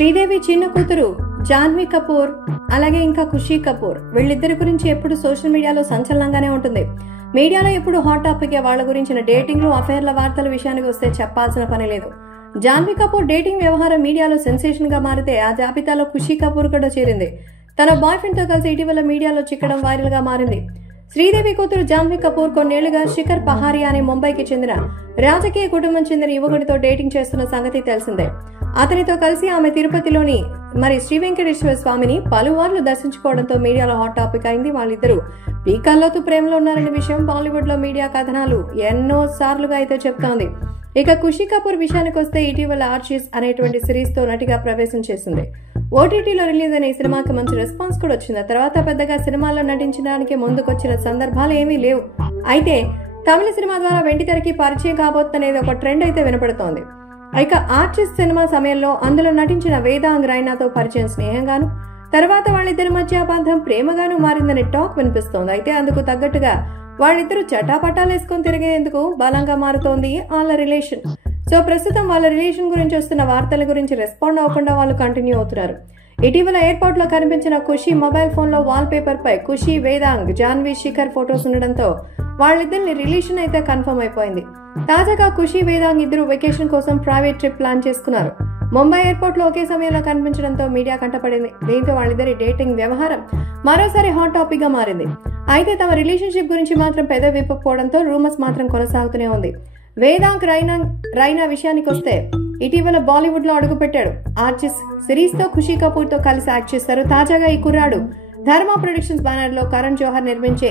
శ్రీదేవి చిన్న కూతురు జాన్వీ కపూర్ అలాగే ఇంకా ఖుషీ కపూర్ వీళ్ళిద్దరి గురించి ఎప్పుడు సోషల్ మీడియాలో సంచలనంగానే ఉంటుంది. మీడియాలో ఎప్పుడు హాట్ టాపిక్ వాళ్ళ గురించిన డేటింగ్లు అఫైర్ల వార్తల విషయానికి వస్తే చెప్పాల్సిన పని లేదు. జాన్వీ కపూర్ డేటింగ్ వ్యవహారం మీడియాలో సెన్సేషన్ గా మారితే ఆ జాబితాలో ఖుషీ కపూర్ కూడా చేరింది. తన బాయ్ ఫ్రెండ్ తో కలిసి ఇటీవల మీడియాలో చిక్కడం వైరల్ గా మారింది. శ్రీదేవి కూతురు జాన్వీ కపూర్ కొన్నేళ్లుగా శిఖర్ పహారియా అనే ముంబైకి చెందిన రాజకీయ కుటుంబం చెందిన యువకుడితో డేటింగ్ చేస్తున్న సంగతి తెలిసిందే. అతనితో కలిసి ఆమె తిరుపతిలోని శ్రీ వెంకటేశ్వర స్వామిని పలువార్లు దర్శించుకోవడంతో మీడియాలో హాట్ టాపిక్ అయింది. వాళ్ళిద్దరూ పీకాల్లోతు ప్రేమలో ఉన్నారనే విషయం బాలీవుడ్ లో మీడియా కథనాలు ఎన్నో సార్లుగా అయితే చెప్తోంది. ఇక ఖుషీ కపూర్ విషయానికి వస్తే ఇటీవల ఆర్చిస్ అనేటువంటి సిరీస్ తో నటిగా ప్రవేశం చేసింది. ఓటీటీలో రిలీజ్ అయిన ఈ సినిమాకి మంచి రెస్పాన్స్ కూడా వచ్చింది. తర్వాత పెద్దగా సినిమాల్లో నటించడానికి ముందుకొచ్చిన సందర్భాలు ఏమీ లేవు. అయితే తమిళ సినిమా ద్వారా వెండితెరకి పరిచయం కాబోతున్నది ఒక ట్రెండ్ అయితే వినపడుతోంది. ఇక ఆర్చిస్ సినిమా సమయంలో అందులో నటించిన వేదాంగ్ రైనాతో పరిచయం స్నేహంగాను, తర్వాత వాళ్ళిద్దరి మధ్య బంధం ప్రేమగాను మారిందనే టాక్ వినిపిస్తోంది. అయితే అందుకు తగ్గట్టుగా వాళ్ళిద్దరూ చటాపటాలేసుకొని తిరిగేందుకు బలంగా మారుతోంది వాళ్ళ రిలేషన్. సో ప్రస్తుతం వాళ్ళ రిలేషన్ గురించి వస్తున్న వార్తల గురించి రెస్పాండ్ అవ్వకుండా వాళ్ళు కంటిన్యూ అవుతున్నారు. ఇటీవల ఎయిర్పోర్ట్ లో కనిపించిన ఖుషీ మొబైల్ ఫోన్ లో వాల్ పేపర్ పై ఖుషీ, వేదాంగ్, జాన్వీ, శిఖర్ ఫొటోస్ ఉండడంతో వాళ్ళిద్దరి రిలేషన్ అయితే కన్ఫర్మ్ అయిపోయింది. తాజాగా ఖుషీ, వేదాంగ్ ఇద్దరు వెకేషన్ కోసం ప్రైవేట్ ట్రిప్ ప్లాన్ చేసుకున్నారు. ముంబై ఎయిర్పోర్ట్ లో ఒకే సమయంలో కనిపించడంతో మీడియా కంటపడింది. దీంతో వాళ్ళిద్దరి డేటింగ్ వ్యవహారం మరోసారి హాట్ టాపిక్ గా మారింది. అయితే తమ రిలేషన్షిప్ గురించి మాత్రం పెద్ద విప్పకపోవడంతో రూమర్స్ మాత్రం కొనసాగుతూనే ఉంది. వేదాంగ్ రైనా విషయానికి వస్తే ఇటీవల బాలీవుడ్ లో అడుగుపెట్టాడు. ఆర్చిస్ సిరీస్ తో ఖుషీ కపూర్ తో కలిసి యాక్ట్ చేస్తారు. తాజాగా ఈ కుర్రాడు ధర్మా ప్రొడక్షన్స్ బ్యానర్ లో కరణ్ జోహర్ నిర్మించే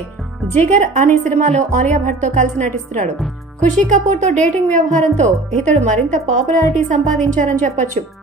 జిగర్ అనే సినిమాలో ఆలియా భట్ తో కలిసి నటిస్తున్నాడు. ఖుషీ కపూర్ తో డేటింగ్ వ్యవహారంతో ఇతడు మరింత పాపులారిటీ సంపాదించారని చెప్పొచ్చు.